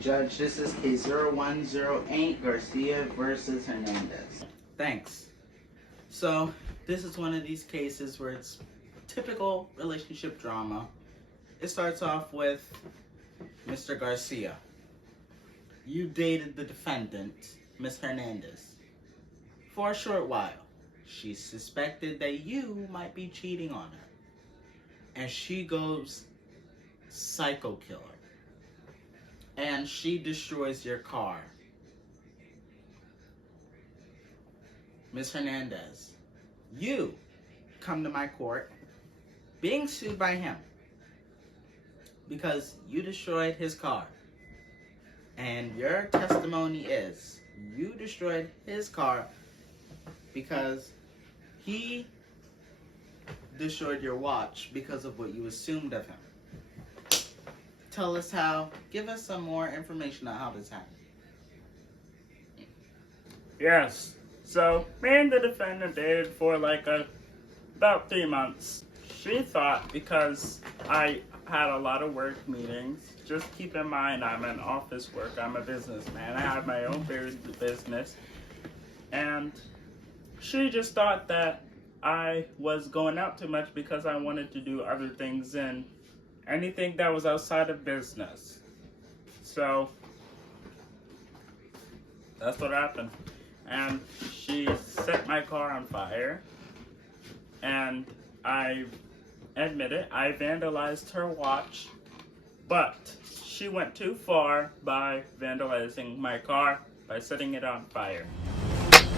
Judge, this is case 0108, Garcia versus Hernandez. Thanks. So, this is one of these cases where it's typical relationship drama. It starts off with Mr. Garcia. You dated the defendant, Miss Hernandez, for a short while. She suspected that you might be cheating on her. And she goes psycho killer. And she destroys your car. Miss Hernandez, you come to my court being sued by him because you destroyed his car. And your testimony is you destroyed his car because he destroyed your watch because of what you assumed of him. Tell us how, give us some more information on how this happened. Yes. So, me and the defendant dated for about 3 months. She thought because I had a lot of work meetings, just keep in mind I'm an office worker, I'm a businessman, I have my own business, and she just thought that I was going out too much because I wanted to do other things and anything that was outside of business. So, that's what happened. And she set my car on fire, and I admit it, I vandalized her watch, but she went too far by vandalizing my car by setting it on fire.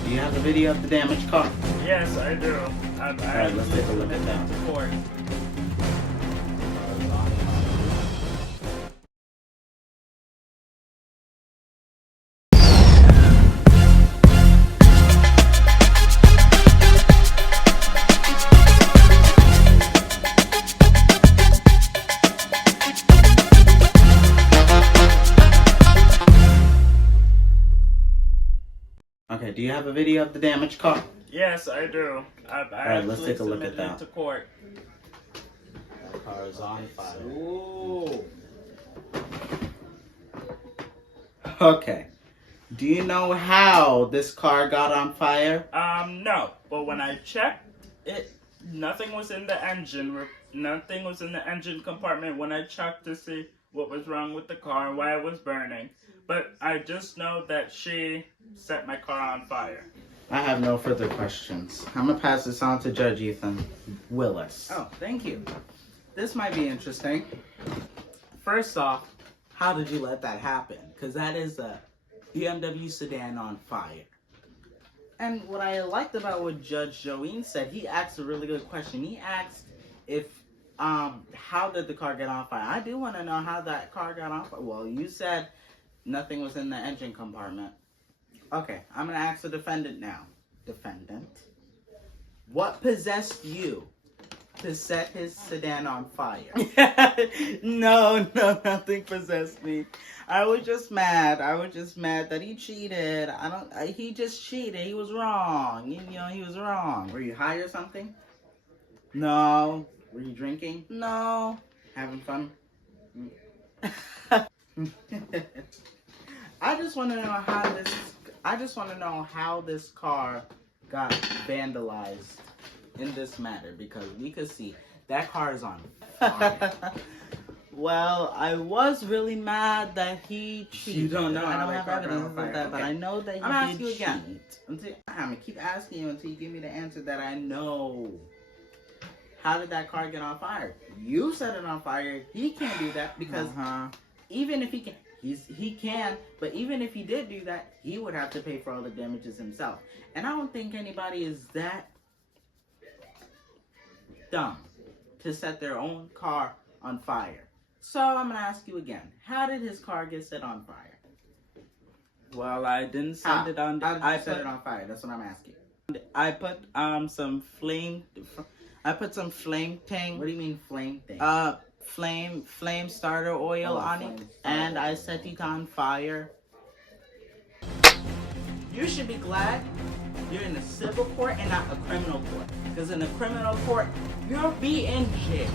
Do you have a video of the damaged car? Yes, I do. Alright, let's take a look at that. To court. Okay, do you have a video of the damaged car? Yes, I do. Alright, let's take a look at that. To court. That car is on fire. Ooh. Okay. Do you know how this car got on fire? No. But when I checked it, nothing was in the engine. Nothing was in the engine compartment when I checked to see what was wrong with the car and why it was burning. But I just know that she set my car on fire. I have no further questions. I'm going to pass this on to Judge Ethan Willis. Oh, thank you. This might be interesting. First off, how did you let that happen? Because that is a BMW sedan on fire. And what I liked about what Judge Joween said, he asked a really good question. He asked if, how did the car get on fire? I do want to know how that car got on fire. Well, you said nothing was in the engine compartment. Okay, I'm going to ask the defendant now. Defendant, what possessed you to set his sedan on fire? No, nothing possessed me. I was just mad. That he cheated. He just cheated. He was wrong. He was wrong. Were you high or something? No. Were you drinking? No. Having fun? I just want to know how this car got vandalized in this matter, because we could see that car is on fire. Well, I was really mad that he cheated. You don't know. I don't have evidence of that, but I know that he did cheat. I'm gonna keep asking you until you give me the answer that I know. How did that car get on fire? You set it on fire. He can't do that because even if he can. He can, but even if he did do that, he would have to pay for all the damages himself. And I don't think anybody is that dumb to set their own car on fire. So I'm going to ask you again. How did his car get set on fire? Well, I didn't set it on... How did you set it on fire? That's what I'm asking. I put some flame thing. What do you mean flame thing? Flame starter oil on it, and I set it on fire. You should be glad you're in a civil court and not a criminal court, because in a criminal court you'll be in jail.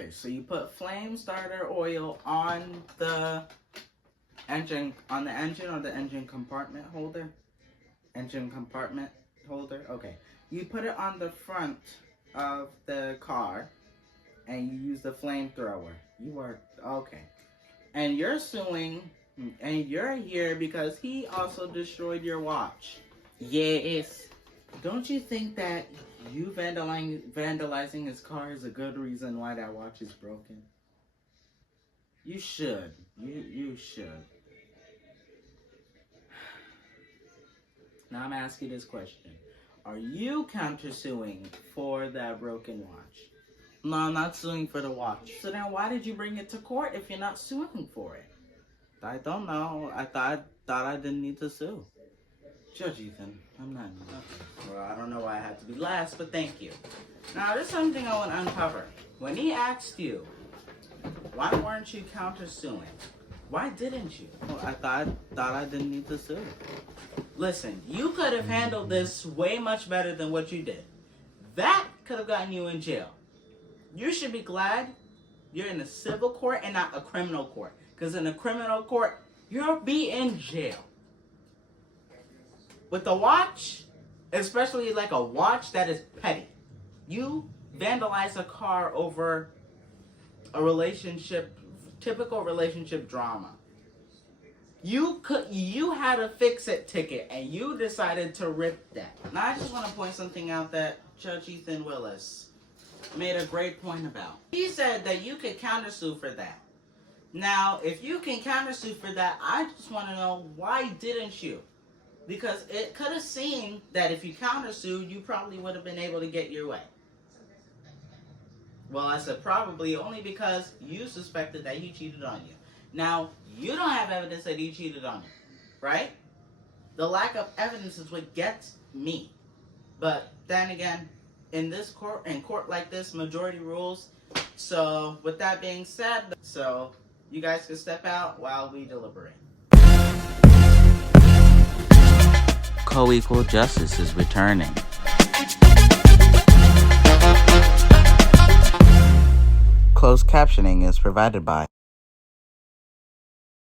Okay, so you put flame starter oil on the engine, or the engine compartment holder? Engine compartment holder? Okay. You put it on the front of the car, and you use the flamethrower. You are, okay. And you're suing, and you're here because he also destroyed your watch. Yes. Don't you think that you vandalizing his car is a good reason why that watch is broken? You should. You should. Now I'm asking you this question. Are you countersuing for that broken watch? No, I'm not suing for the watch. So then why did you bring it to court if you're not suing for it? I don't know. I thought I didn't need to sue. Judge Ethan, I'm not. Okay. Well, I don't know why I had to be last, but thank you. Now, there's something I want to uncover. When he asked you, why weren't you countersuing? Why didn't you? Well, I thought I didn't need to sue. Listen, you could have handled this way much better than what you did. That could have gotten you in jail. You should be glad you're in a civil court and not a criminal court. Because in a criminal court, you'll be in jail. With a watch, especially like a watch that is petty, you vandalize a car over a relationship, typical relationship drama. You had a fix-it ticket and you decided to rip that. Now I just want to point something out that Judge Ethan Willis made a great point about. He said that you could countersue for that. Now, if you can countersue for that, I just want to know, why didn't you? Because it could have seemed that if you countersued, you probably would have been able to get your way. Well, I said probably only because you suspected that he cheated on you. Now, you don't have evidence that he cheated on you, right? The lack of evidence is what gets me. But then again, in court like this, majority rules. So, with that being said, so you guys can step out while we deliberate. Co-equal justice is returning. Closed captioning is provided by.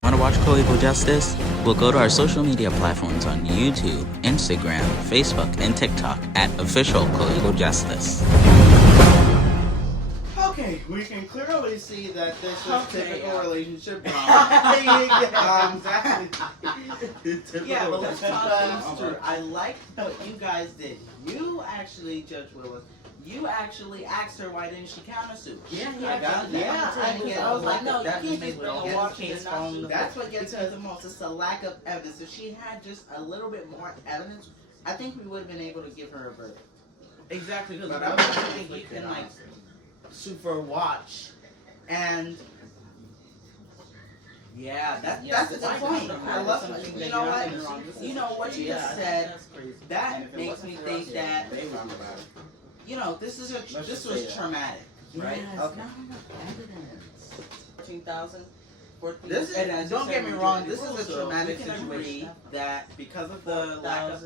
Want to watch Co-equal justice? We'll go to our social media platforms on YouTube, Instagram, Facebook, and TikTok at official Co-equal justice. Okay, we can clearly see that this is typical relationship drama. Exactly. Yeah, but let's talk things through. I like what you guys did. You actually, Judge Willis, you actually asked her why didn't she countersue. Yeah, I was like, no, you can't just bring a watch case phone. That's what gets her the most. It's a lack of evidence. If she had just a little bit more evidence, I think we would have been able to give her a verdict. Exactly, because I don't think you can like sue for a watch, and that's a good point. I love you know what? You know what you just said. That makes me think that this was traumatic, right? Okay. 14,000. This is, don't get me wrong, this is a traumatic situation that because of the lack of,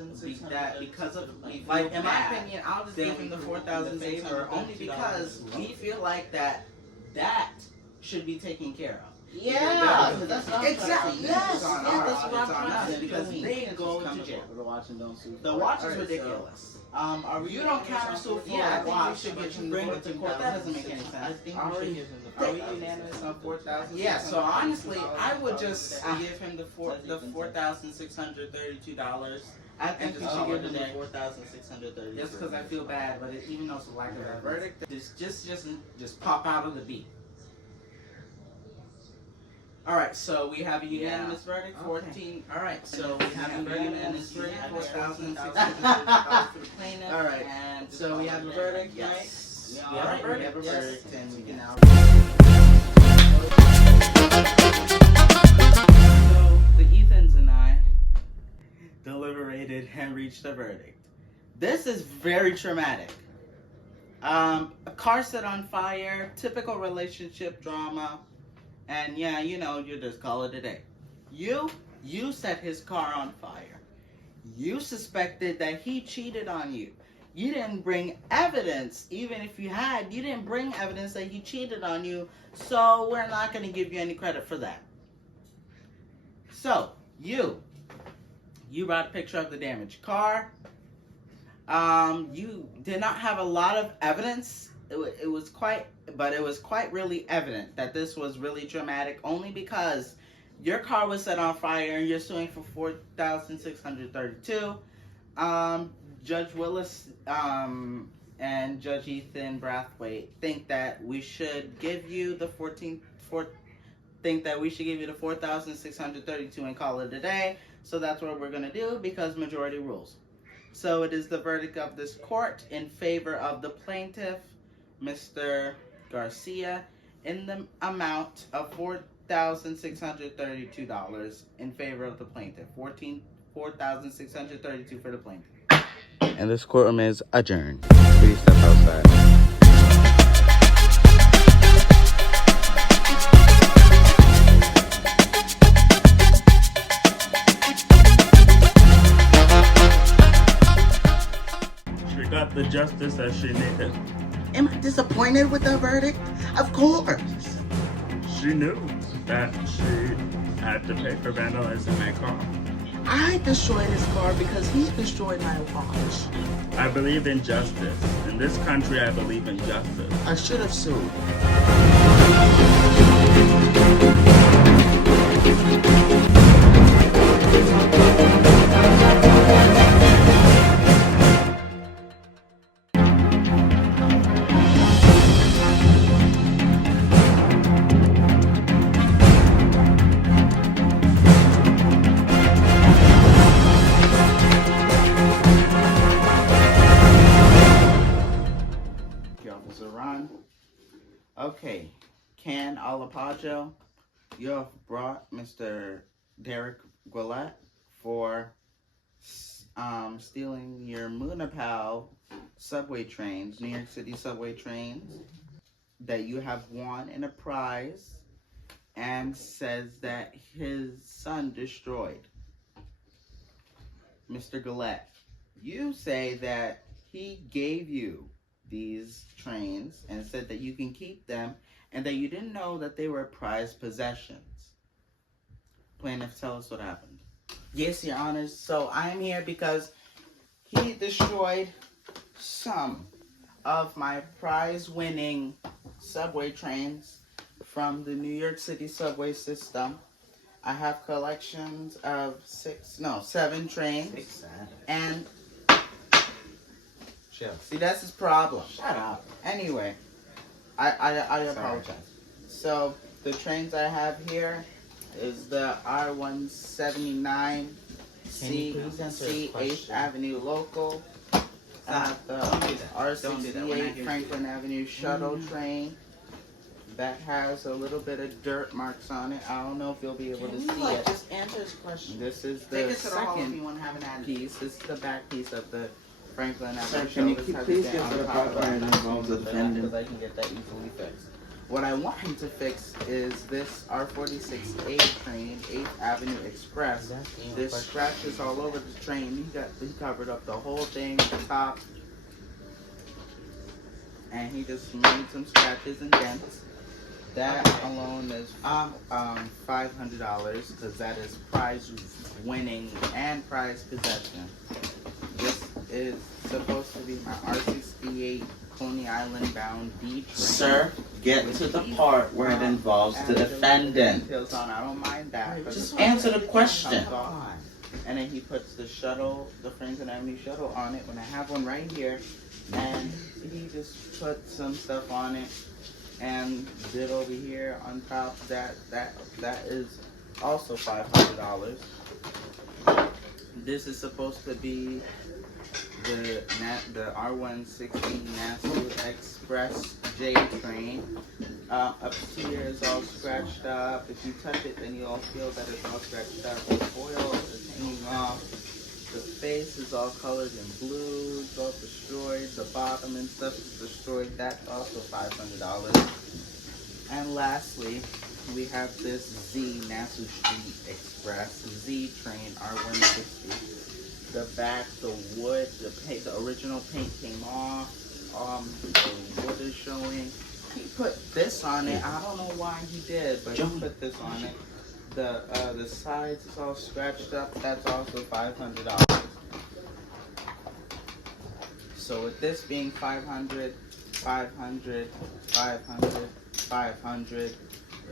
because of, like, in my opinion, I'll just give him the 4,600 only because we feel like that should be taken care of. Yeah, that's not exactly. Yes, that's what I'm trying to say, because they go to jail. The watch is ridiculous. You don't countersue for a watch, but you bring it to court. That doesn't make any sense. I think we should give him the. Are we unanimous on 4,000? Yeah. So honestly, I would just give him the $4,632. I think we should give him the $4,632. Just because I feel bad, but even though it's a lack of a verdict, just pop out of the beat. All right, so we have a unanimous verdict, 14. All right, so we have a unanimous verdict, 4,600 for the plaintiff. All right, and so we have a verdict, yes. We have a verdict, and we can now. So the Ethans and I deliberated and reached a verdict. This is very traumatic. A car set on fire, typical relationship drama. And yeah, you just call it a day. You set his car on fire. You suspected that he cheated on you. You didn't bring evidence. Even if you had, you didn't bring evidence that he cheated on you. So we're not going to give you any credit for that. So, you brought a picture of the damaged car. You did not have a lot of evidence. It was quite really evident that this was really dramatic, only because your car was set on fire and you're suing for $4,632. Judge Willis and Judge Ethan Brathwaite think that we should give you the $4,632 and call it a day. So that's what we're gonna do, because majority rules. So it is the verdict of this court in favor of the plaintiff, Mr. Garcia, in the amount of $4,632 in favor of the plaintiff. $4,632 for the plaintiff. And this courtroom is adjourned. Please step outside. She got the justice that she needed. Am I disappointed with the verdict? Of course. She knew that she had to pay for vandalizing my car. I destroyed his car because he destroyed my watch. I believe in justice. In this country, I believe in justice. I should have sued. Okay, Can Alepagio, you have brought Mr. Derick Gollat for stealing your Munipal subway trains, New York City subway trains, that you have won in a prize, and says that his son destroyed. Mr. Gollat, you say that he gave you these trains and said that you can keep them and that you didn't know that they were prized possessions. Plaintiff, tell us what happened. Yes, Your Honors. So I'm here because he destroyed some of my prize-winning subway trains from the New York City subway system. I have collections of 7 trains. And see, that's his problem. Shut up. Anyway, I apologize. So, the trains I have here is the R179 C 8th Avenue Local, the R68 Franklin Avenue Shuttle train that has a little bit of dirt marks on it. I don't know if you'll be able to see it. Just answer his question. This is the second piece. This is the back piece of the Franklin Avenue. Can you please get to the part where it involves the defendant? Because I can get that easily fixed. What I want him to fix is this R46A train, 8th Avenue Express. There's scratches all over the train. He covered up the whole thing, the top, and he just made some scratches and dents. That alone is $500 because that is prize winning and prize possession. This is supposed to be my R68 Coney Island bound D train. Sir, get to the part where it involves the defendant. I don't mind that. Just answer the question. And then he puts the shuttle, the Franklin Avenue shuttle on it when I have one right here. And he just put some stuff on it and did over here on top. That is also $500. This is supposed to be the R160 Nassau Express J train. Up here is all scratched up. If you touch it, then you'll feel that it's all scratched up. The foil is hanging off. The face is all colored in blue. It's all destroyed. The bottom and stuff is destroyed. That's also $500. And lastly, we have this Z Nassau Street Express Z train R160. the back, the wood, the paint, the original paint came off. The wood is showing. He put this on it. I don't know why he did, but he put this on it. The sides is all scratched up. That's also $500. So with this being 500, 500, 500, 500,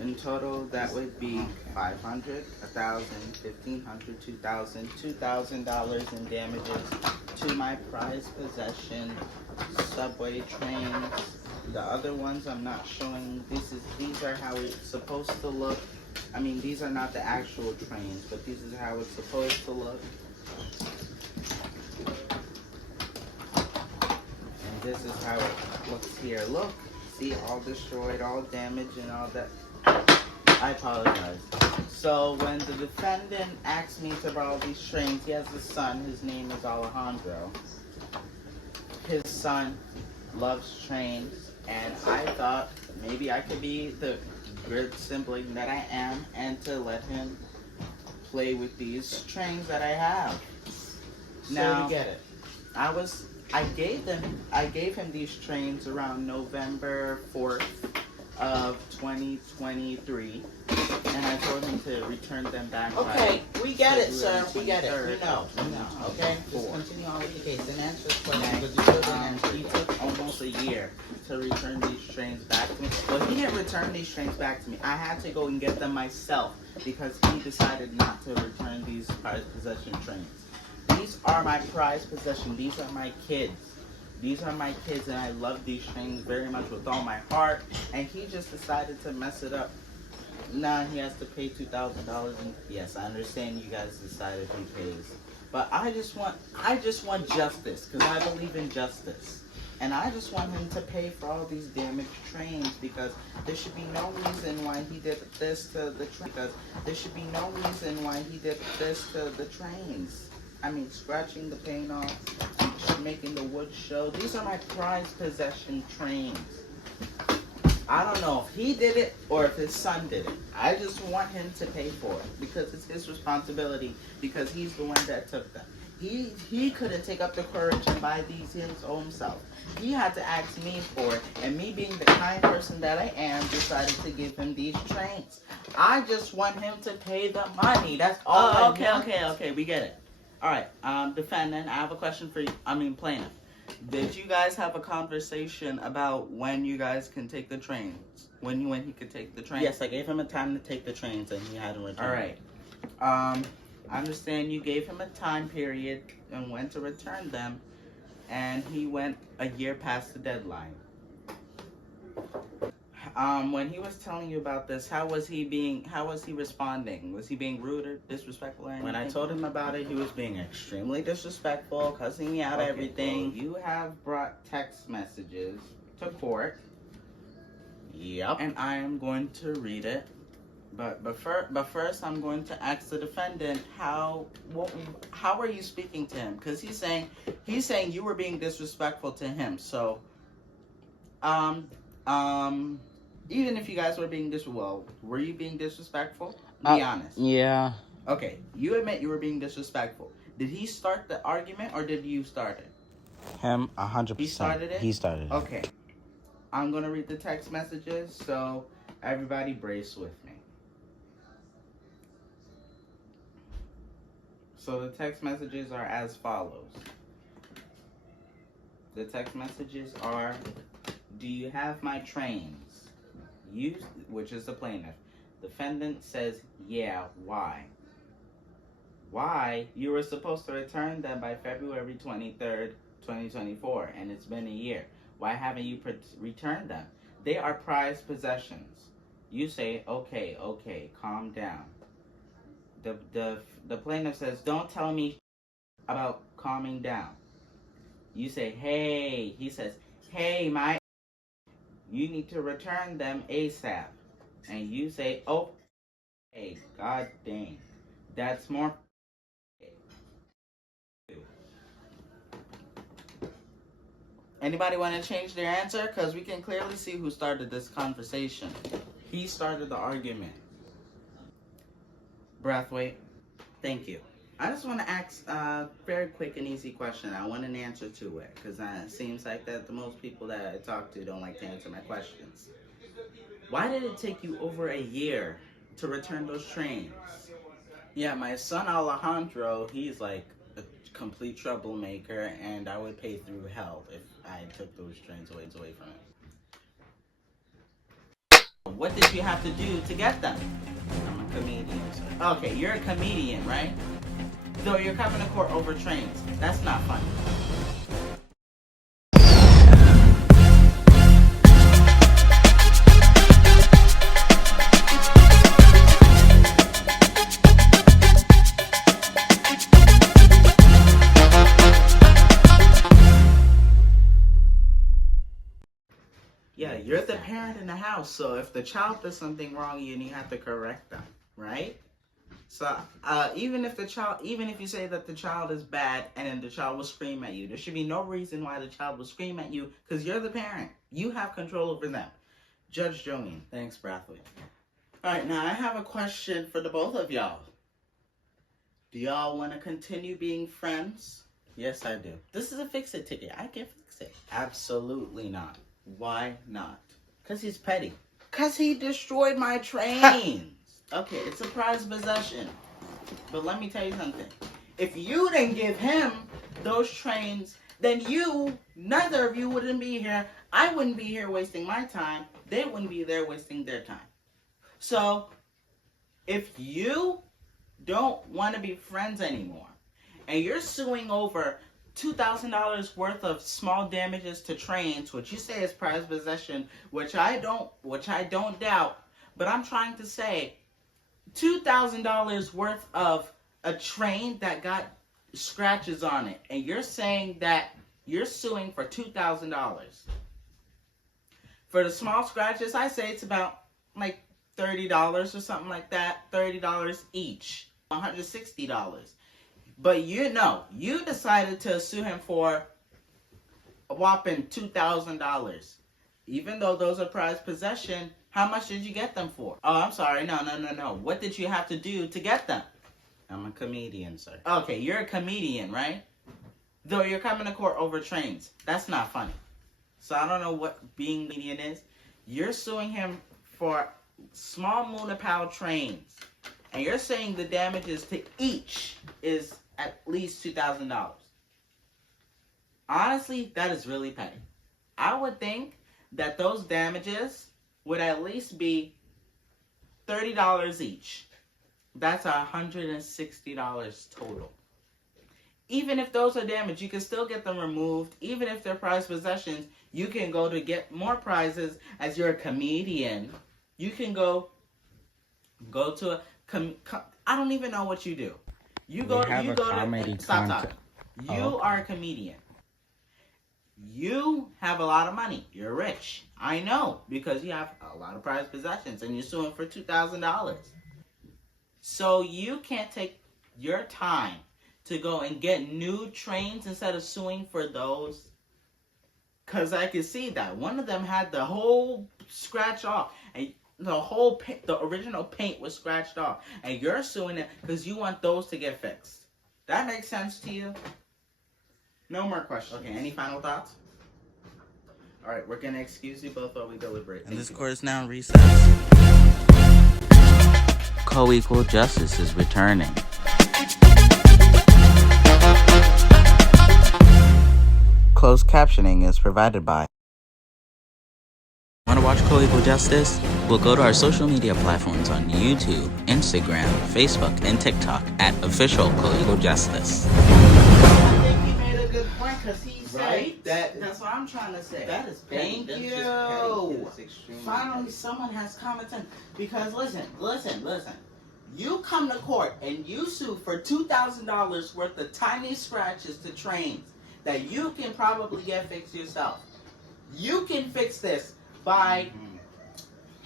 in total that would be 500, 1,000, 1,500, 2,000, $2,000 in damages to my prized possession, subway trains. The other ones I'm not showing. These are how it's supposed to look. I mean, these are not the actual trains, but this is how it's supposed to look. And this is how it looks here. Look, see, all destroyed, all damaged, and all that. I apologize. So when the defendant asked me to borrow these trains, he has a son. His name is Alejandro. His son loves trains, and I thought maybe I could be the good sibling that I am and to let him play with these trains that I have. Now, you get it. I gave him these trains around November 4th of 2023, and I told him to return them back. Okay, we get it, sir. February We get it. 23rd. We know. Okay? Just Four. continue on with the case and answer the question. But you still didn't answer He it. took almost a year to return these trains back to me. Well, he didn't return these trains back to me. I had to go and get them myself because he decided not to return these prized possession trains. These are my prized possession. These are my kids. These are my kids, and I love these trains very much with all my heart. And he just decided to mess it up. Now he has to pay $2,000. And yes, I understand you guys decided he pays, but I just want justice because I believe in justice, and I just want him to pay for all these damaged trains because there should be no reason why he did this to the train. Because there should be no reason why he did this to the trains. I mean, scratching the paint off, making the wood show. These are my prized possession trains. I don't know if he did it or if his son did it. I just want him to pay for it because it's his responsibility because he's the one that took them. He couldn't take up the courage and buy these his own self. He had to ask me for it, and me being the kind person that I am, decided to give him these trains. I just want him to pay the money. That's all. Oh, Okay, we get it. All right, defendant, I have a question for you. Plaintiff. Did you guys have a conversation about when you guys can take the trains? When he could take the trains? Yes, I gave him a time to take the trains, and he hadn't returned. All right. I understand you gave him a time period and when to return them, and he went a year past the deadline. When he was telling you about this, how was he responding? Was he being rude or disrespectful or anything? When I told him about it, he was being extremely disrespectful, cussing me out, everything. Well, you have brought text messages to court. Yep. And I am going to read it. But first, I'm going to ask the defendant how are you speaking to him? Because he's saying you were being disrespectful to him. So, even if you guys were being were you being disrespectful? Be honest. Yeah. Okay, you admit you were being disrespectful. Did he start the argument or did you start it? Him, 100%. He started it? He started it. Okay. I'm going to read the text messages, so everybody brace with me. So the text messages are as follows. The text messages are, do you have my trains? You, which is the plaintiff. Defendant says, yeah, why? Why? You were supposed to return them by February 23rd, 2024, and it's been a year. Why haven't you returned them? They are prized possessions. You say, okay, calm down. The plaintiff says, don't tell me about calming down. You say, hey. He says, hey, you need to return them ASAP. And you say, oh, hey, god dang. That's more. Anybody want to change their answer? Because we can clearly see who started this conversation. He started the argument. Brathwaite, thank you. I just want to ask a very quick and easy question. I want an answer to it because it seems like that the most people that I talk to don't like to answer my questions. Why did it take you over a year to return those trains? Yeah, my son Alejandro, he's like a complete troublemaker, and I would pay through hell if I took those trains away from him. What did you have to do to get them? I'm a comedian, sir. Okay, you're a comedian, right? Though you're coming to court over trains. That's not funny. Yeah, you're the parent in the house, so if the child does something wrong, you have to correct them, right? So even if you say that the child is bad and then the child will scream at you, there should be no reason why the child will scream at you because you're the parent. You have control over them. Judge Joween. Thanks, Brathwaite. All right, now I have a question for the both of y'all. Do y'all want to continue being friends? Yes, I do. This is a fix-it ticket. I can fix it. Absolutely not. Why not? Because he's petty. Because he destroyed my trains. Okay, it's a prized possession. But let me tell you something. If you didn't give him those trains, then neither of you wouldn't be here. I wouldn't be here wasting my time. They wouldn't be there wasting their time. So, if you don't want to be friends anymore, and you're suing over $2,000 worth of small damages to trains, which you say is prized possession, which I don't doubt, but I'm trying to say $2,000 worth of a train that got scratches on it, and you're saying that you're suing for $2,000. For the small scratches, I say it's about like $30 or something like that. $30 each, $160. But you decided to sue him for a whopping $2,000. Even though those are prized possession, how much did you get them for? Oh, I'm sorry. No. What did you have to do to get them? I'm a comedian, sir. Okay, you're a comedian, right? Though you're coming to court over trains. That's not funny. So I don't know what being a comedian is. You're suing him for small Munipal trains. And you're saying the damages to each is at least $2,000. Honestly, that is really petty. I would think that those damages would at least be $30 each. That's $160 total. Even if those are damaged, you can still get them removed. Even if they're prized possessions, you can go to get more prizes. As you're a comedian, you can go to a I don't even know what you do. You are a comedian. You have a lot of money. You're rich. I know, because you have a lot of prized possessions and you're suing for $2,000. So you can't take your time to go and get new trains instead of suing for those. Because I can see that one of them had the whole scratch off, and the original paint was scratched off, and you're suing it because you want those to get fixed. That makes sense to you? No more questions. Okay, any final thoughts? All right, we're going to excuse you both while we deliberate. And this court is now in recess. Coequal justice is returning. Closed captioning is provided by. Want to watch Coequal Justice? We'll go to our social media platforms on YouTube, Instagram, Facebook, and TikTok at official Coequal Justice. I think he made a good point because he said that's what I'm trying to say. That is petty. Thank you. Finally, someone has common sense. Because listen. You come to court and you sue for $2,000 worth of tiny scratches to trains that you can probably get fixed yourself. You can fix this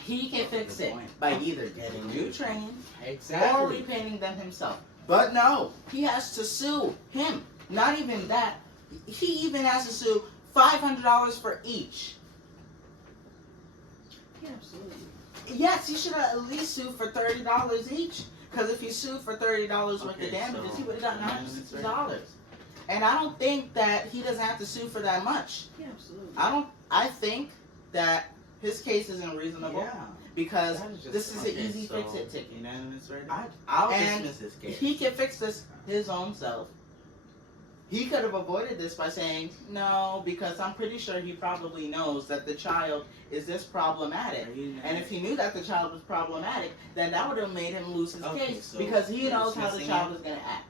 he can fix it by either getting new trains or repainting them himself. But no, he has to sue him. Not even that. He even has to sue $500 for each. Yeah, absolutely. Yes, he should at least sue for $30 each. Because if he sued for $30 worth of damages, he would have gotten $160. And I don't think that he doesn't have to sue for that much. Yeah, absolutely. I think that his case isn't reasonable. Yeah. Because this is an easy fix-it ticket. Unanimous verdict? I'll dismiss his case. He can fix this his own self. He could have avoided this by saying, no, because I'm pretty sure he probably knows that the child is this problematic. And if he knew that the child was problematic, then that would have made him lose his case. Because he knows how the child is going to act.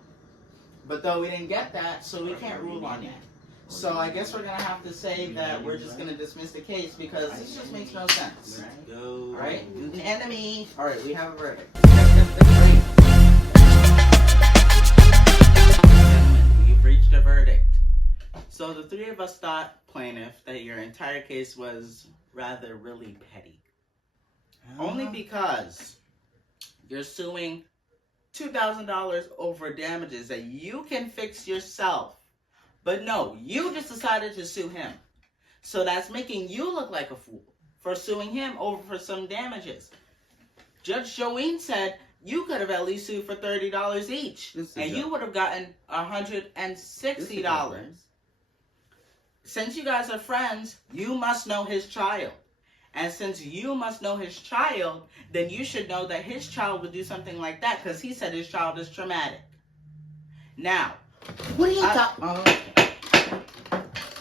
But though we didn't get that, so we can't rule on that. So I guess we're going to have to say that we're just going to dismiss the case because this just makes no sense. Right? An enemy. Alright, we have a verdict. We've reached a verdict. So the three of us thought, plaintiff, that your entire case was rather really petty. Only because you're suing $2,000 over damages that you can fix yourself. But no, you just decided to sue him. So that's making you look like a fool for suing him over for some damages. Judge Joween said you could have at least sued for $30 each. And you would have gotten $160. Since you guys are friends, you must know his child. And since you must know his child, then you should know that his child would do something like that because he said his child is traumatic. Now, what are you talking?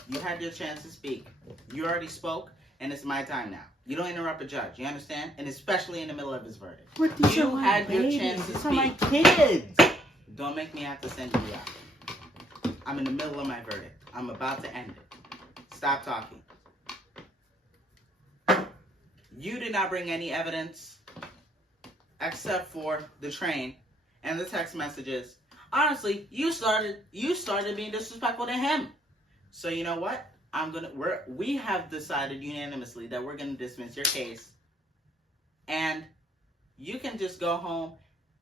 You had your chance to speak. You already spoke, and it's my time now. You don't interrupt a judge, you understand? And especially in the middle of his verdict. You had your chance to speak. These are my kids. Don't make me have to send you out. I'm in the middle of my verdict. I'm about to end it. Stop talking. You did not bring any evidence except for the train and the text messages. Honestly, you started being disrespectful to him. So you know what? We have decided unanimously that we're gonna dismiss your case, and you can just go home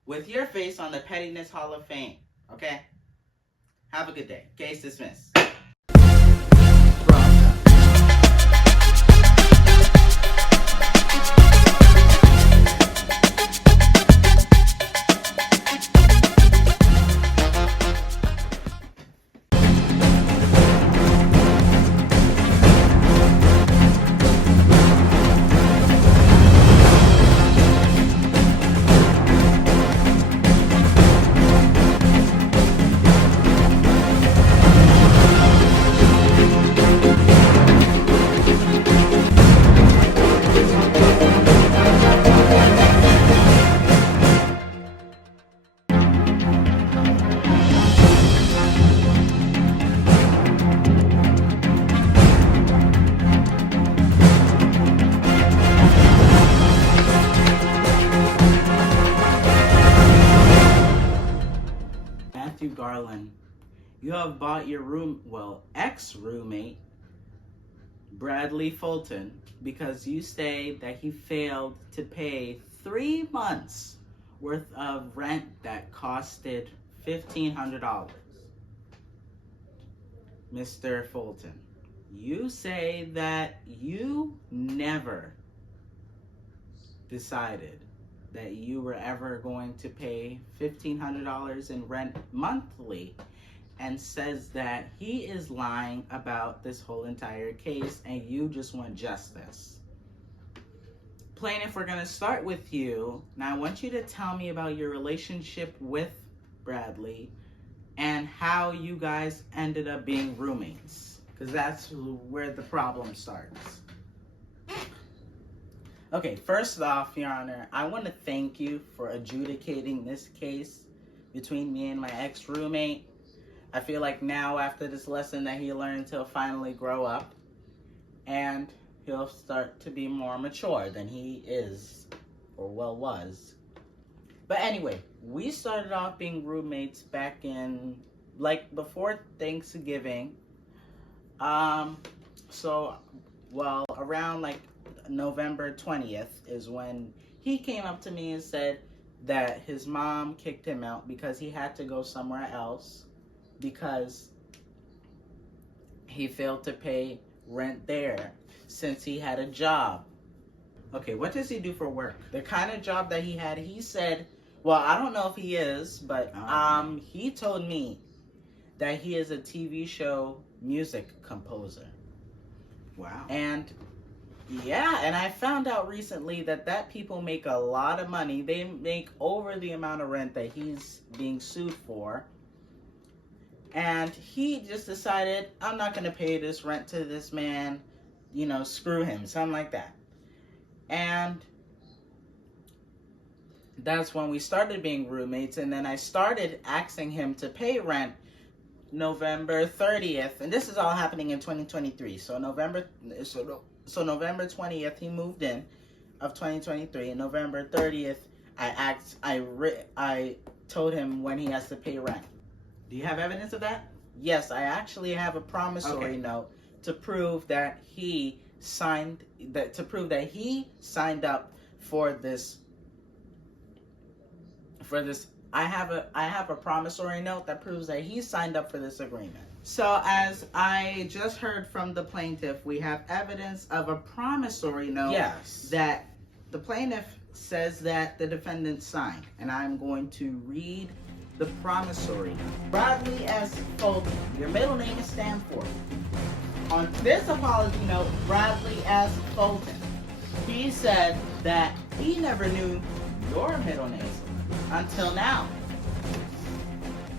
with your face on the Pettiness Hall of Fame. Okay? Have a good day. Case dismissed. Garland, you have bought your ex-roommate, Bradley Fulton, because you say that he failed to pay 3 months worth of rent that costed $1,500. Mr. Fulton, you say that you never decided that you were ever going to pay $1,500 in rent monthly, and says that he is lying about this whole entire case and you just want justice. Plaintiff, we're gonna start with you. Now I want you to tell me about your relationship with Bradley and how you guys ended up being roommates, because that's where the problem starts. Okay, first off, Your Honor, I want to thank you for adjudicating this case between me and my ex-roommate. I feel like now, after this lesson that he learned, he'll finally grow up and he'll start to be more mature than he is, or was. But anyway, we started off being roommates back in, before Thanksgiving. Around November 20th is when he came up to me and said that his mom kicked him out because he had to go somewhere else because he failed to pay rent there since he had a job. Okay, what does he do for work? The kind of job that he had, he said, Well, I don't know if he is, but he told me that he is a TV show music composer. Wow. And yeah, and I found out recently that people make a lot of money. They make over the amount of rent that he's being sued for. And he just decided, I'm not going to pay this rent to this man. You know, screw him. Something like that. And that's when we started being roommates. And then I started asking him to pay rent November 30th. And this is all happening in 2023. So November 20th, he moved in of 2023. And November 30th, I told him when he has to pay rent. Do you have evidence of that? Yes, I actually have a promissory note to prove that he signed up for this. I have a promissory note that proves that he signed up for this agreement. So as I just heard from the plaintiff, we have evidence of a promissory note that the plaintiff says that the defendant signed. And I'm going to read the promissory note. Bradley S. Fulton, your middle name is Stanford. On this apology note, Bradley S. Fulton, he said that he never knew your middle name until now.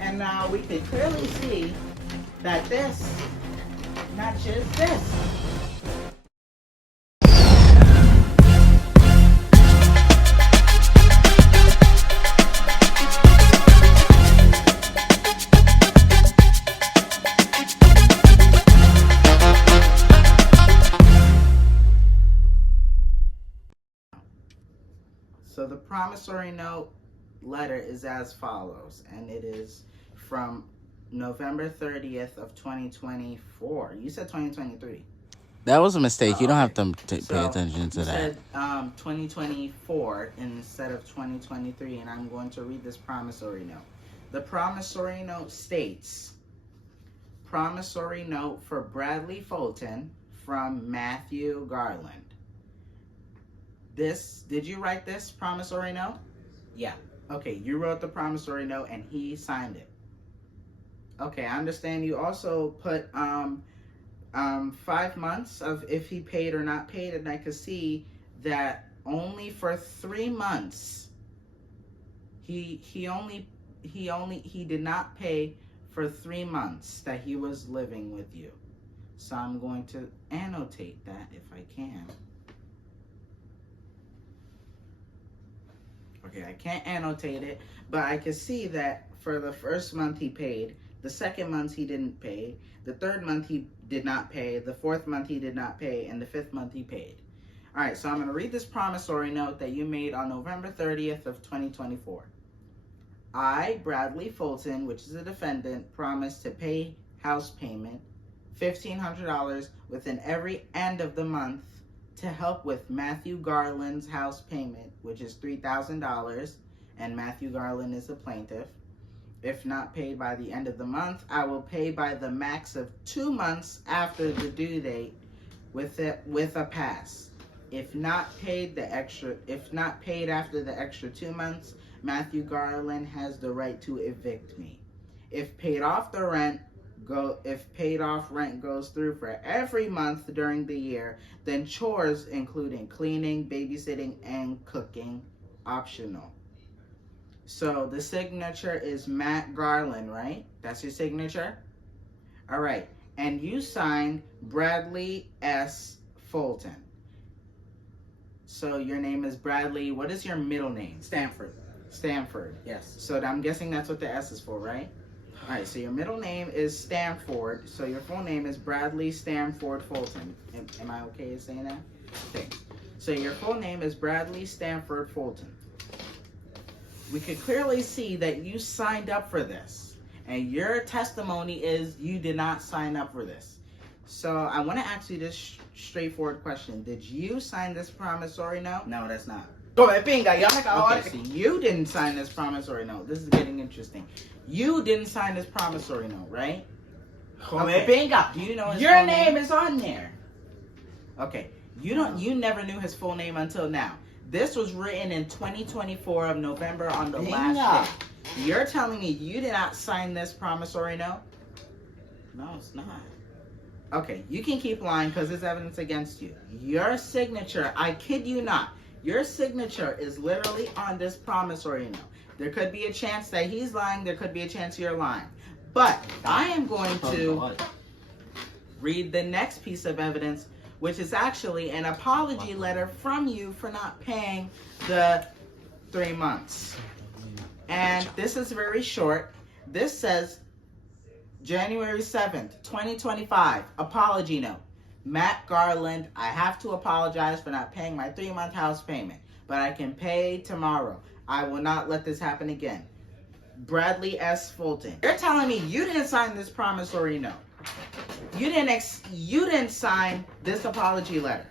And now we can clearly see that this matches this. So the promissory note letter is as follows, and it is from November 30th of 2024. You said 2023. That was a mistake. You don't have to pay attention to that. You said 2024 instead of 2023, and I'm going to read this promissory note. The promissory note states, promissory note for Bradley Fulton from Matthew Garland. Did you write this promissory note? Yeah. Okay, you wrote the promissory note and he signed it. Okay, I understand you also put 5 months of if he paid or not paid, and I could see that only for 3 months he did not pay for 3 months that he was living with you. So I'm going to annotate that if I can. Okay, I can't annotate it, but I can see that for the first month he paid, the second month he didn't pay, the third month he did not pay, the fourth month he did not pay, and the fifth month he paid. All right, so I'm going to read this promissory note that you made on November 30th of 2024. I, Bradley Fulton, which is a defendant, promise to pay house payment, $1,500 within every end of the month, to help with Matthew Garland's house payment, which is $3,000, and Matthew Garland is a plaintiff. If not paid by the end of the month, I will pay by the max of 2 months after the due date with a pass. If not paid after the extra 2 months, Matthew Garland has the right to evict me. If paid off rent goes through for every month during the year, then chores including cleaning, babysitting, and cooking optional. So the signature is Matt Garland, right? That's your signature? All right. And you signed Bradley S. Fulton. So your name is Bradley. What is your middle name? Stanford. Yes. So I'm guessing that's what the S is for, right? All right, so your middle name is Stanford, so your full name is Bradley Stanford Fulton. Am I okay saying that? Okay. So your full name is Bradley Stanford Fulton. We can clearly see that you signed up for this, and your testimony is you did not sign up for this. So I want to ask you this straightforward question. Did you sign this promissory note? No, that's not. Okay, so you didn't sign this promissory note. This is getting interesting. You didn't sign this promissory note, right? Okay. Do you know his Your name is on there. Okay. You never knew his full name until now. This was written in 2024 of November on the last day. You're telling me you did not sign this promissory note? No, it's not. Okay, you can keep lying because there's evidence against you. Your signature, I kid you not, your signature is literally on this promissory note. There could be a chance that he's lying. There could be a chance you're lying. But I am going to read the next piece of evidence, which is actually an apology letter from you for not paying the 3 months. And this is very short. This says, January 7th, 2025, apology note. Matt Garland, I have to apologize for not paying my 3-month house payment, but I can pay tomorrow. I will not let this happen again. Bradley S. Fulton. You're telling me you didn't sign this promissory note. You didn't sign this apology letter.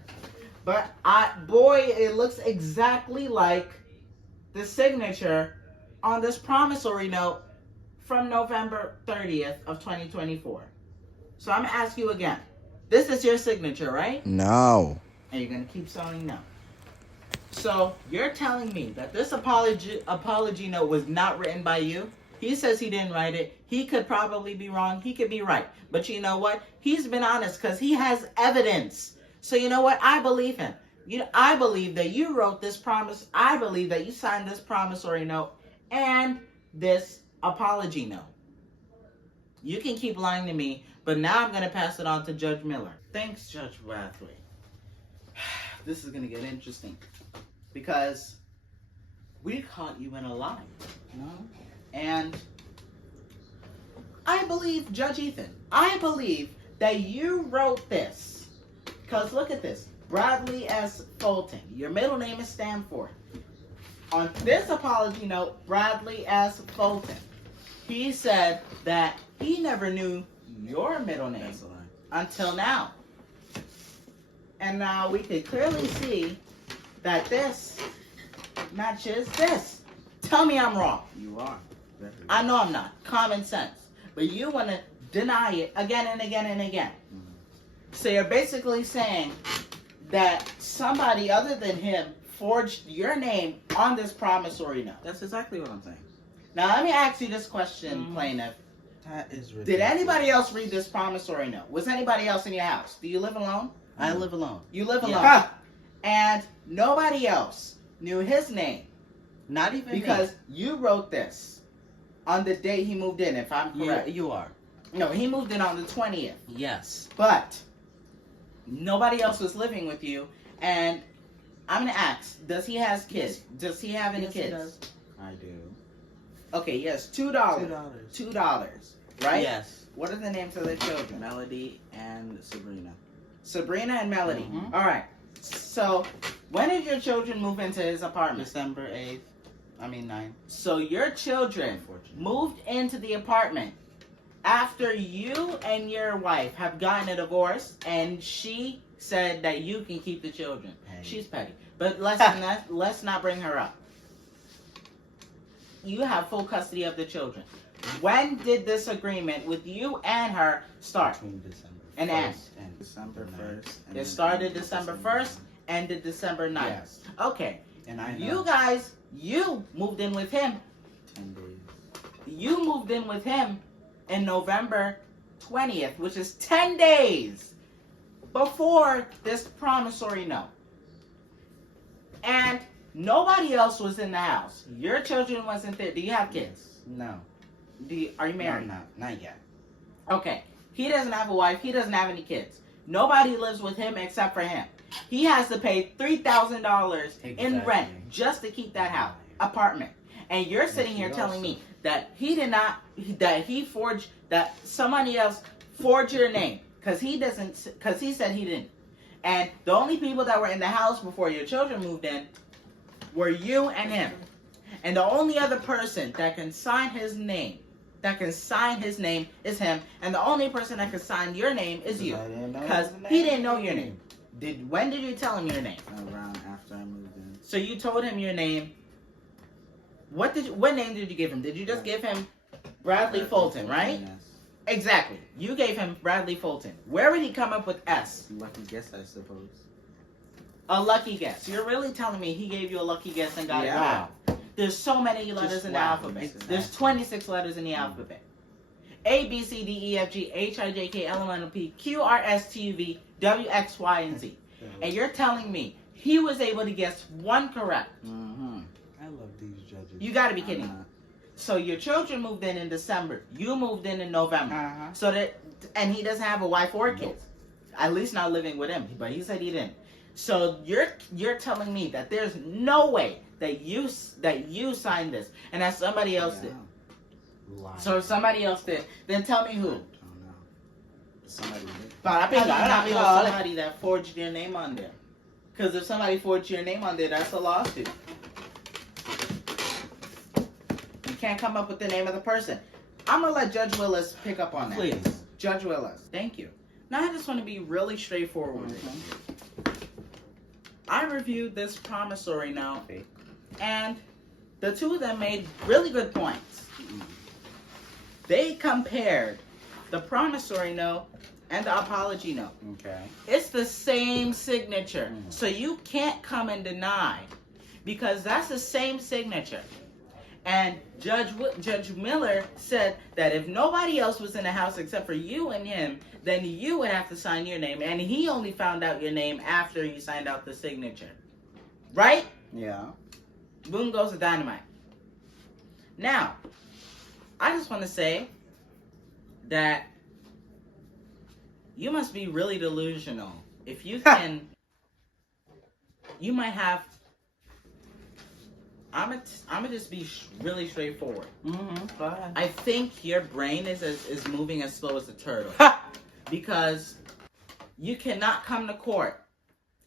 But it looks exactly like the signature on this promissory note from November 30th of 2024. So I'm gonna ask you again. This is your signature, right? No. And you're gonna keep saying no. So you're telling me that this apology note was not written by you? He says he didn't write it. He could probably be wrong. He could be right. But you know what? He's been honest because he has evidence. So you know what? I believe him. I believe that you wrote this promise. I believe that you signed this promissory note and this apology note. You can keep lying to me, but now I'm going to pass it on to Judge Miller. Thanks, Judge Brathwaite. This is going to get interesting because we caught you in a lie, you know? And I believe, Judge Ethan, I believe that you wrote this. Because look at this. Bradley S. Fulton. Your middle name is Stanford. On this apology note, Bradley S. Fulton, he said that he never knew your middle name until now. And now we could clearly see that this matches this. Tell me I'm wrong. you are. I know I'm not. Common sense. But you want to deny it again and again and again. Mm-hmm. So you're basically saying that somebody other than him forged your name on this promissory note. That's exactly what I'm saying. Now let me ask you this question, plaintiff. That is ridiculous. Did anybody else read this promissory note? Was anybody else in your house? Do you live alone? I live alone. You live alone. Yeah. And nobody else knew his name. Not even Because you wrote this on the day he moved in, if I'm me. correct. You are. No, he moved in on the 20th. Yes. But nobody else was living with you. And I'm going to ask, does he have kids? Does he have any Yes, kids? he does. I do. Okay, yes, $2. $2. $2, right? Yes. What are the names of the children? Melody and Sabrina. Sabrina and Melody. Mhm. All right. So, when did your children move into his apartment? December 9th. So, your children moved into the apartment after you and your wife have gotten a divorce, and she said that you can keep the children. Petty. She's petty. But let's not bring her up. You have full custody of the children. When did this agreement with you and her start? Between December And 1st end. and December 1st. And It started December 1st, ended December 9th. Yes. Okay. And I know. You guys, you moved in with him. 10 days. You moved in with him in November 20th, which is 10 days before this promissory note. And nobody else was in the house. Your children wasn't there. Do you have kids? No. Are you married? No, not yet. Okay. He doesn't have a wife. He doesn't have any kids. Nobody lives with him except for him. He has to pay $3,000 in rent just to keep that house, apartment. And you're sitting here telling me that he did not, that somebody else forged your name because he said he didn't. And the only people that were in the house before your children moved in were you and him. And the only other person that can sign his name is him, and the only person that can sign your name is you, because he didn't know your name. When did you tell him your name? Around after I moved in. So you told him your name. What name did you give him? Did you just give him Bradley Fulton, right? Yes. Exactly. You gave him Bradley Fulton. Where would he come up with S? Lucky guess, I suppose. A lucky guess. You're really telling me he gave you a lucky guess and got it right. There's so many letters in the alphabet. Exactly. There's 26 letters in the alphabet. A, B, C, D, E, F, G, H, I, J, K, L, M, N, O, P, Q, R, S, T, U, V, W, X, Y, and Z. And you're telling me he was able to guess one correct. Mm-hmm. I love these judges. You got to be kidding me. So your children moved in December. You moved in November. So that, and he doesn't have a wife or kids. At least not living with him. But he said he didn't. So you're telling me that there's no way that you signed this and that somebody else did. So if somebody else did, then tell me who. I don't know. Somebody did. Somebody that forged your name on there. Because if somebody forged your name on there, that's a lawsuit. You can't come up with the name of the person. I'm going to let Judge Willis pick up on that. Please. Judge Willis. Thank you. Now I just want to be really straightforward with you. I reviewed this promissory note, and the two of them made really good points. They compared the promissory note and the apology note. Okay. It's the same signature. So you can't come and deny because that's the same signature. And Judge Miller said that if nobody else was in the house except for you and him, then you would have to sign your name. And he only found out your name after you signed out the signature. Right? Yeah. Boom goes the dynamite. Now, I just want to say that you must be really delusional. If you can, you might have. I'm gonna just be really straightforward. Go ahead. I think your brain is moving as slow as a turtle. Because you cannot come to court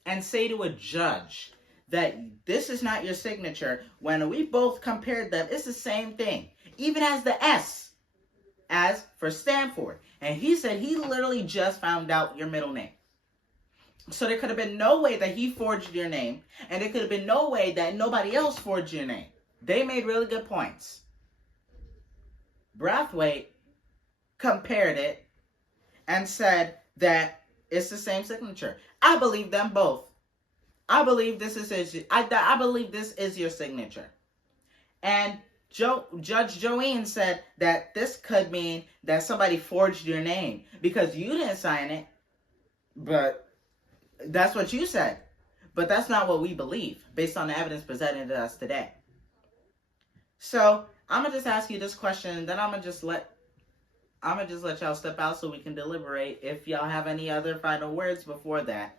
and say to a judge that this is not your signature when we both compared them. It's the same thing. Even as the S as for Stanford. And he said he literally just found out your middle name. So there could have been no way that he forged your name. And there could have been no way that nobody else forged your name. They made really good points. Brathwaite compared it and said that it's the same signature. I believe them both. I believe this is I believe this is your signature. And Judge Joween said that this could mean that somebody forged your name because you didn't sign it. But that's what you said. But that's not what we believe based on the evidence presented to us today. So I'm gonna just ask you this question, and then I'm gonna just let y'all step out so we can deliberate. If y'all have any other final words before that,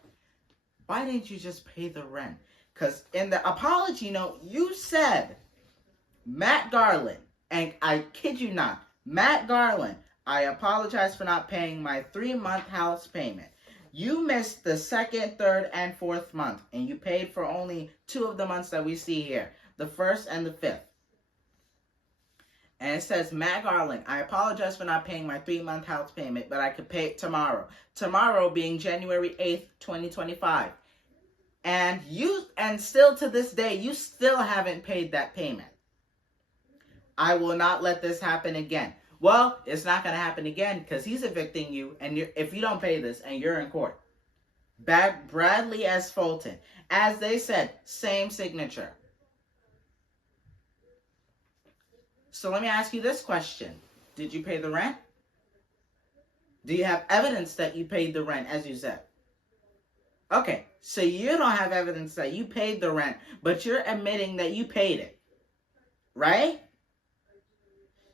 why didn't you just pay the rent? Because in the apology note, you said, Matt Garland, and I kid you not, Matt Garland, I apologize for not paying my 3-month house payment. You missed the 2nd, 3rd, and 4th month, and you paid for only 2 of the months that we see here, the 1st and the 5th. And it says, Matt Garland, I apologize for not paying my 3-month house payment, but I could pay it tomorrow. Tomorrow being January 8th, 2025. And still to this day, you still haven't paid that payment. I will not let this happen again. Well, it's not going to happen again because he's evicting you, and if you don't pay this, and you're in court. Bradley S. Fulton. As they said, same signature. So let me ask you this question. Did you pay the rent? Do you have evidence that you paid the rent, as you said? Okay, so you don't have evidence that you paid the rent, but you're admitting that you paid it. Right?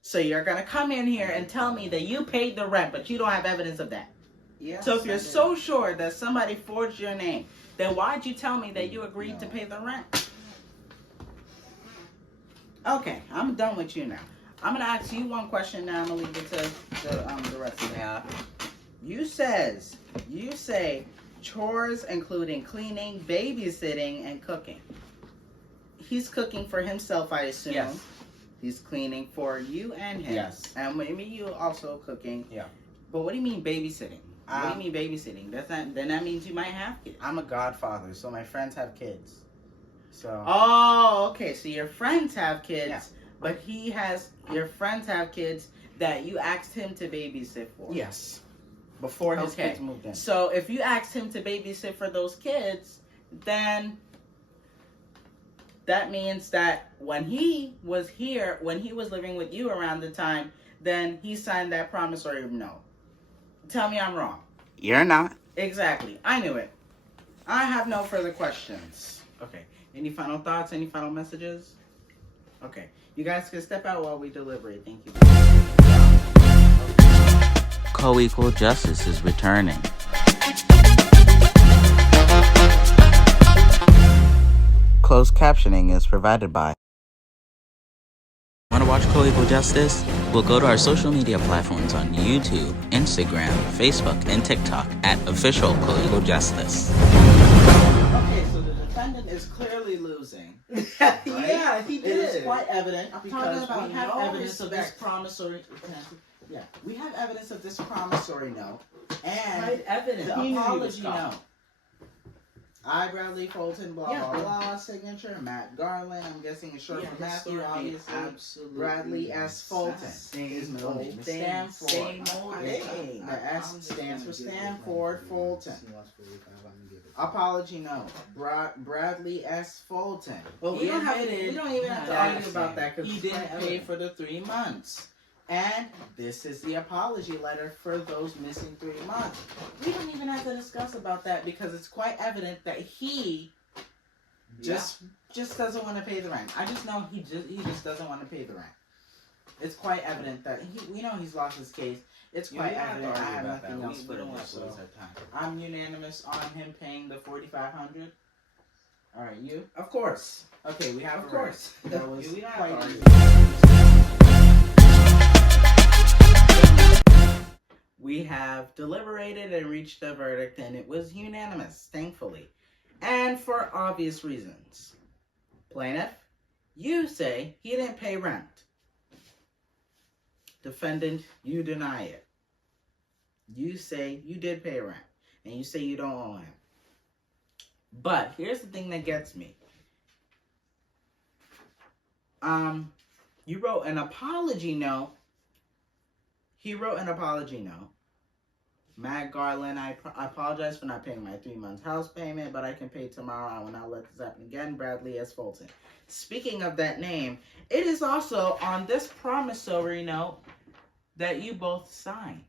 So you're going to come in here and tell me that you paid the rent, but you don't have evidence of that. Yes, so if you're so sure that somebody forged your name, then why'd you tell me that you agreed to pay the rent? Okay, I'm done with you now. I'm going to ask you one question now. I'm going to leave it to the rest of it. You say chores including cleaning, babysitting, and cooking. He's cooking for himself, I assume. Yes. He's cleaning for you and him. Yes. And maybe you also cooking. Yeah. But what do you mean babysitting? What do you mean babysitting? Then that means you might have kids. I'm a godfather, so my friends have kids. So. Oh, okay. So your friends have kids, Yeah. but your friends have kids that you asked him to babysit for. Yes. Before his kids moved in. So if you asked him to babysit for those kids, then that means that when he was here, when he was living with you around the time, then he signed that promissory note. Tell me I'm wrong. You're not. Exactly. I knew it. I have no further questions. Okay. Any final thoughts? Any final messages? Okay. You guys can step out while we deliberate. Thank you. Co-equal justice is returning. Closed captioning is provided by. Want to watch Co-equal justice? We'll go to our social media platforms on YouTube, Instagram, Facebook, and TikTok at official Co-equal justice. Okay, so the defendant is clearly losing. Right? Yeah, he did. It is quite evident because about we have no evidence of this respect. promissory. Yeah, we have evidence of this promissory note and Quite evident. the He knew he was apology caught. note. I, Bradley Fulton, blah, Yeah. blah, blah, signature, Matt Garland, I'm guessing it's short for Matthew, obviously. Absolutely. Bradley S. Fulton. Same His old middle name is Stanford. Same old name. The S stands for Stanford Fulton. Apology note, Bradley S. Fulton. Well, we don't admitted even have to that argue about that because he he didn't didn't pay pay for the 3 months. And this is the apology letter for those missing 3 months. We don't even have to discuss about that because it's quite evident that he just doesn't want to pay the rent. I just know he just doesn't want to pay the rent. It's quite evident that we know he's lost his case. It's quite evident. I have nothing else for him, so I'm unanimous on him paying the $4,500. All right, you? Of course. Okay, we have. Of course. That was quite easy. We have deliberated and reached a verdict, and it was unanimous, thankfully. And for obvious reasons. Plaintiff, you say he didn't pay rent. Defendant, you deny it. You say you did pay rent, and you say you don't owe him. But here's the thing that gets me. You wrote an apology note. He wrote an apology note. Matt Garland, I apologize for not paying my 3 months house payment, but I can pay tomorrow. I will not let this happen again. Bradley S. Fulton. Speaking of that name, it is also on this promissory note that you both signed.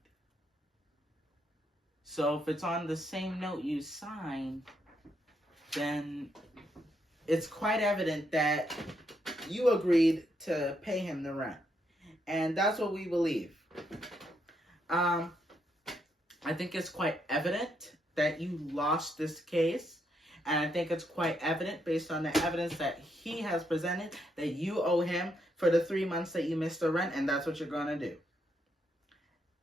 So if it's on the same note you signed, then it's quite evident that you agreed to pay him the rent. And that's what we believe. I think it's quite evident that you lost this case. And I think it's quite evident based on the evidence that he has presented that you owe him for the 3 months that you missed the rent, and that's what you're going to do.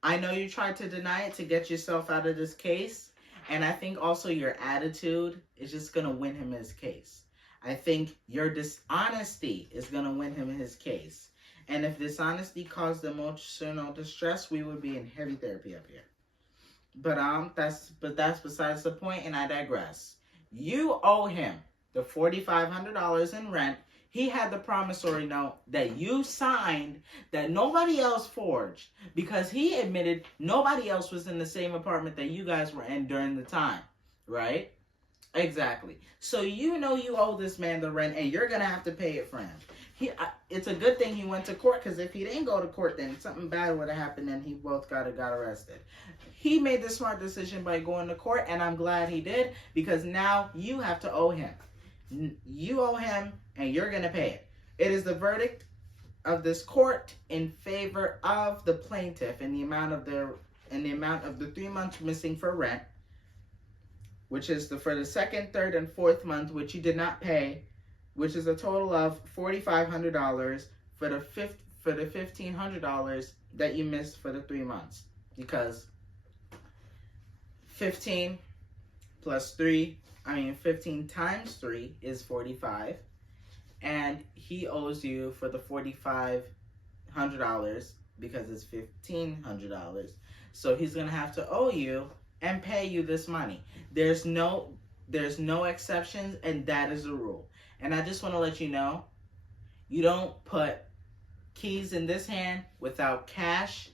I know you tried to deny it to get yourself out of this case, and I think also your attitude is just going to win him his case. I think your dishonesty is going to win him his case. And if dishonesty caused emotional distress, we would be in heavy therapy up here. But that's besides the point, and I digress. You owe him the $4,500 in rent. He had the promissory note that you signed that nobody else forged because he admitted nobody else was in the same apartment that you guys were in during the time, right? Exactly. So you know you owe this man the rent, and you're going to have to pay it for him. It's a good thing he went to court, because if he didn't go to court, then something bad would have happened and he both got arrested. He made the smart decision by going to court, and I'm glad he did, because now you have to owe him. You owe him, and you're going to pay it. It is the verdict of this court in favor of the plaintiff in the amount of the 3 months missing for rent, which is for the second, third, and fourth month, which you did not pay, which is a total of $4,500 for the $1,500 that you missed for the 3 months. Because 15 times 3 is 45, and he owes you for the $4,500 because it's $1,500. So he's gonna have to owe you and pay you this money. There's no exceptions, and that is the rule. And I just want to let you know, you don't put keys in this hand without cash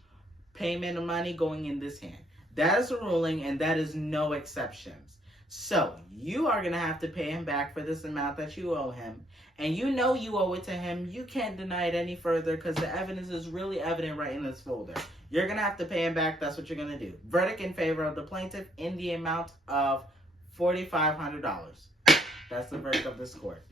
payment of money going in this hand. That is the ruling, and that is no exceptions. So, you are going to have to pay him back for this amount that you owe him. And you know you owe it to him. You can't deny it any further because the evidence is really evident right in this folder. You're going to have to pay him back. That's what you're going to do. Verdict in favor of the plaintiff in the amount of $4,500. That's the verdict of this court.